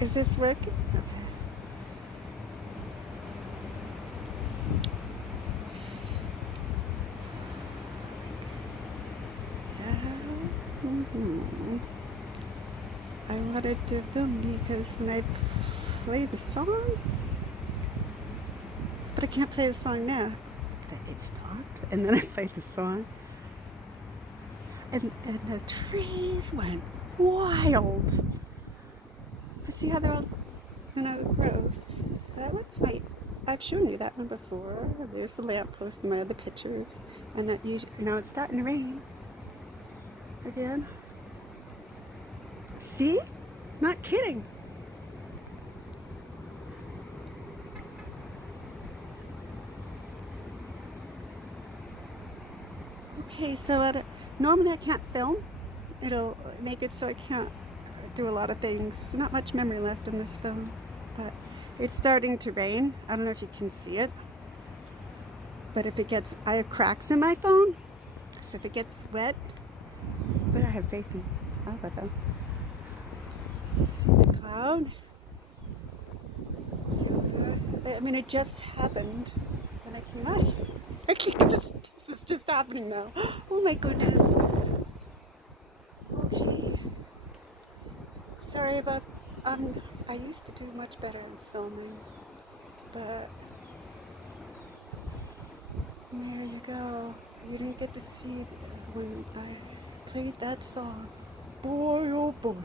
Is this working? Okay. I wanted to film because when I play the song, but I can't play the song now. It stopped, and then I played the song, and the trees went wild. But see how they're all, growth. That looks like I've shown you that one before. There's the lamppost in my other pictures, and that usually now it's starting to rain again. See? Not kidding. Okay, so normally I can't film. It'll make it so I can't do a lot of things. Not much memory left in this film, but it's starting to rain. I don't know if you can see it, but if it gets, I have cracks in my phone, so if it gets wet, but I have faith in Abba though. See the cloud? I mean, it just happened when I came out here. This is just happening now. Oh my goodness. Okay. Sorry about, I used to do much better in filming, but there you go. You didn't get to see when I played that song. Boy, oh boy.